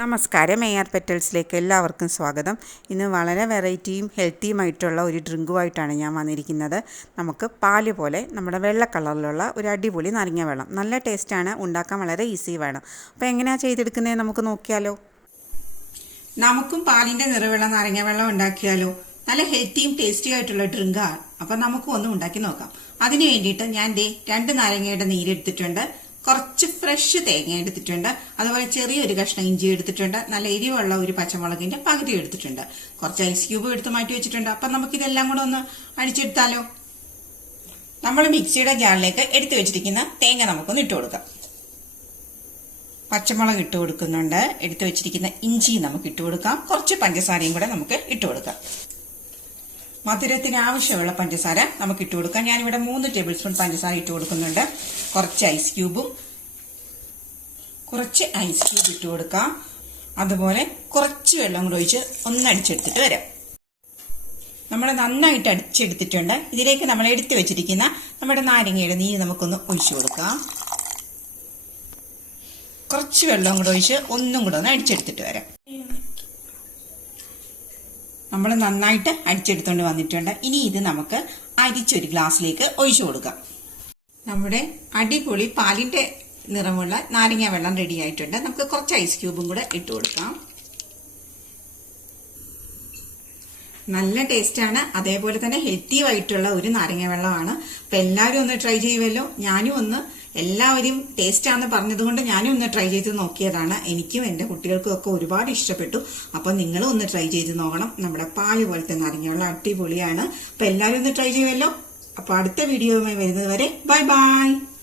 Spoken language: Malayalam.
നമസ്കാരം എ ആർ പെറ്റൽസിലേക്ക് എല്ലാവർക്കും സ്വാഗതം. ഇന്ന് വളരെ വെറൈറ്റിയും ഹെൽത്തിയുമായിട്ടുള്ള ഒരു ഡ്രിങ്കുമായിട്ടാണ് ഞാൻ വന്നിരിക്കുന്നത്. നമുക്ക് പാൽ പോലെ നമ്മുടെ വെള്ള കളറിലുള്ള ഒരു അടിപൊളി നാരങ്ങ വെള്ളം. നല്ല ടേസ്റ്റാണ് ഉണ്ടാക്കാൻ വളരെ ഈസി വേണം. അപ്പോൾ എങ്ങനെയാണ് ചെയ്തെടുക്കുന്നത് നമുക്ക് നോക്കിയാലോ? നമുക്കും പാലിന്റെ നിറവെള്ള നാരങ്ങ വെള്ളം ഉണ്ടാക്കിയാലോ? നല്ല ഹെൽത്തിയും ടേസ്റ്റിയും ആയിട്ടുള്ള ഡ്രിങ്കാണ് അപ്പം നമുക്കും ഒന്ന് ഉണ്ടാക്കി നോക്കാം. അതിന് വേണ്ടിയിട്ട് ഞാൻ ദേ രണ്ട് നാരങ്ങയുടെ നീരെടുത്തിട്ടുണ്ട് കുറച്ച് ഫ്രഷ് തേങ്ങ എടുത്തിട്ടുണ്ട്. അതുപോലെ ചെറിയൊരു കഷ്ണം ഇഞ്ചി എടുത്തിട്ടുണ്ട്. നല്ല എരിവുള്ള ഒരു പച്ചമുളകിന്റെ പകുതി എടുത്തിട്ടുണ്ട്. കുറച്ച് ഐസ് ക്യൂബ് എടുത്ത് മാറ്റി വെച്ചിട്ടുണ്ട്. അപ്പം നമുക്ക് ഇതെല്ലാം കൂടെ ഒന്ന് അടിച്ചെടുത്താലോ? നമ്മൾ മിക്സിയുടെ ജാറിലേക്ക് എടുത്തു വെച്ചിരിക്കുന്ന തേങ്ങ നമുക്കൊന്ന് ഇട്ട് കൊടുക്കാം. പച്ചമുളക് ഇട്ട് കൊടുക്കുന്നുണ്ട്. എടുത്തു വെച്ചിരിക്കുന്ന ഇഞ്ചി നമുക്ക് ഇട്ട് കൊടുക്കാം. കുറച്ച് പഞ്ചസാരയും കൂടെ നമുക്ക് ഇട്ട് കൊടുക്കാം. മധുരത്തിന് ആവശ്യമുള്ള പഞ്ചസാര നമുക്ക് ഇട്ട് കൊടുക്കാം. ഞാനിവിടെ മൂന്ന് ടേബിൾ സ്പൂൺ പഞ്ചസാര ഇട്ട് കൊടുക്കുന്നുണ്ട്. കുറച്ച് ഐസ് ക്യൂബും കുറച്ച് ഐസ് ക്യൂബ് ഇട്ട് കൊടുക്കാം. അതുപോലെ കുറച്ച് വെള്ളം കൂടെ ഒഴിച്ച് ഒന്നടിച്ചെടുത്തിട്ട് വരാം. നമ്മൾ നന്നായിട്ട് അടിച്ചെടുത്തിട്ടുണ്ട്. ഇതിലേക്ക് നമ്മൾ എടുത്തു വെച്ചിരിക്കുന്ന നമ്മുടെ നാരങ്ങയുടെ നീര് നമുക്കൊന്ന് ഒഴിച്ചു കൊടുക്കാം. കുറച്ച് വെള്ളം കൂടെ ഒഴിച്ച് ഒന്നും കൂടെ ഒന്ന് അടിച്ചെടുത്തിട്ട് വരാം. നമ്മൾ നന്നായിട്ട് അടിച്ചെടുത്തുകൊണ്ട് വന്നിട്ടുണ്ട്. ഇനി ഇത് നമുക്ക് അരിച്ചൊരു ഗ്ലാസ്സിലേക്ക് ഒഴിച്ചു കൊടുക്കാം. നമ്മുടെ അടിപൊളി പാലിന്റെ നിറമുള്ള നാരങ്ങ വെള്ളം റെഡി ആയിട്ടുണ്ട്. നമുക്ക് കുറച്ച് ഐസ് ക്യൂബും കൂടെ ഇട്ട് കൊടുക്കാം. നല്ല ടേസ്റ്റാണ് അതേപോലെ തന്നെ ഹെൽത്തി ആയിട്ടുള്ള ഒരു നാരങ്ങ വെള്ളമാണ്. അപ്പം എല്ലാവരും ഒന്ന് ട്രൈ ചെയ്യുമല്ലോ. ഞാനും ഒന്ന് എല്ലാവരും ടേസ്റ്റാന്ന് പറഞ്ഞതുകൊണ്ട് ഞാനും ഒന്ന് ട്രൈ ചെയ്ത് നോക്കിയതാണ്. എനിക്കും എന്റെ കുട്ടികൾക്കും ഒക്കെ ഒരുപാട് ഇഷ്ടപ്പെട്ടു. അപ്പോൾ നിങ്ങളും ഒന്ന് ട്രൈ ചെയ്ത് നോക്കണം. നമ്മുടെ പാൽ പോലത്തെ നാരങ്ങ വെള്ളം അടിപൊളിയാണ്. അപ്പൊ എല്ലാവരും ഒന്ന് ട്രൈ ചെയ്യുമല്ലോ. അപ്പോൾ അടുത്ത വീഡിയോയുമായി വരുന്നത് വരെ ബൈ ബൈ.